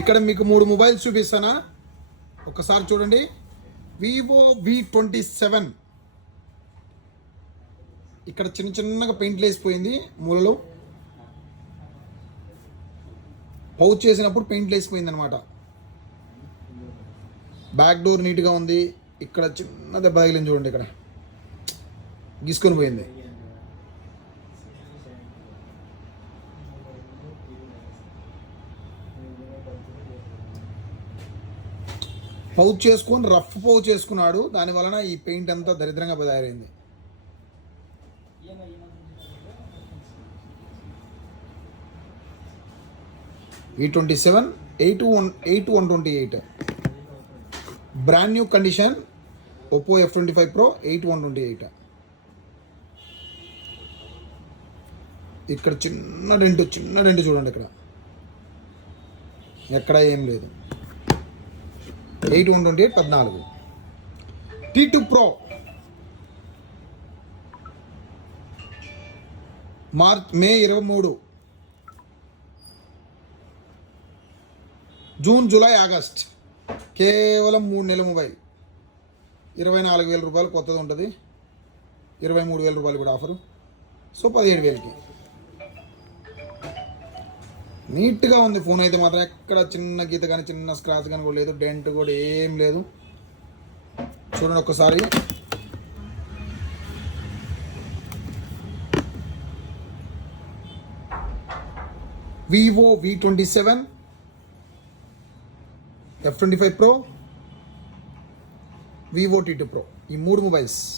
ఇక్కడ మీకు 3 మొబైల్స్ చూపిస్తానా, ఒకసారి చూడండి. Vivo V27. ఇక్కడ చిన్నగా పెయింట్లు వేసిపోయింది మూలలో, పౌచ్ చేసినప్పుడు పెయింట్లు వేసిపోయింది అనమాట. బ్యాక్ డోర్ నీట్గా ఉంది. ఇక్కడ చిన్న దెబ్బ తగిలింది చూడండి, ఇక్కడ గీసుకొని పోయింది. పౌచ్ చేసుకొని రఫ్ పౌచ్ చేసుకున్నాడు, దాని వలన ఈ పెయింట్ అంతా దరిద్రంగా తయారైంది. V27 8128 brand new condition. Oppo F25 Pro 8128. ఇక్కడ చిన్న డెంట్ చూడండి, ఇక్కడ ఎక్కడ ఏం లేదు. 8128 14. T2 Pro మే 23, జూన్, జూలై, ఆగస్ట్, కేవలం 3 నెలల మొబైల్. 24,000 రూపాయలు కొత్తది ఉంటుంది, 23,000 రూపాయలు కూడా ఆఫరు. సో 17,000కి నీట్గా ఉంది ఫోన్ అయితే మాత్రం. ఎక్కడ చిన్న గీత కానీ చిన్న స్క్రాచ్ కానీ కూడా లేదు, డెంట్ కూడా ఏం లేదు. చూడండి ఒక్కసారి. Vivo V27, F25 Pro, Vivo T2 Pro, ఈ 3 మొబైల్స్.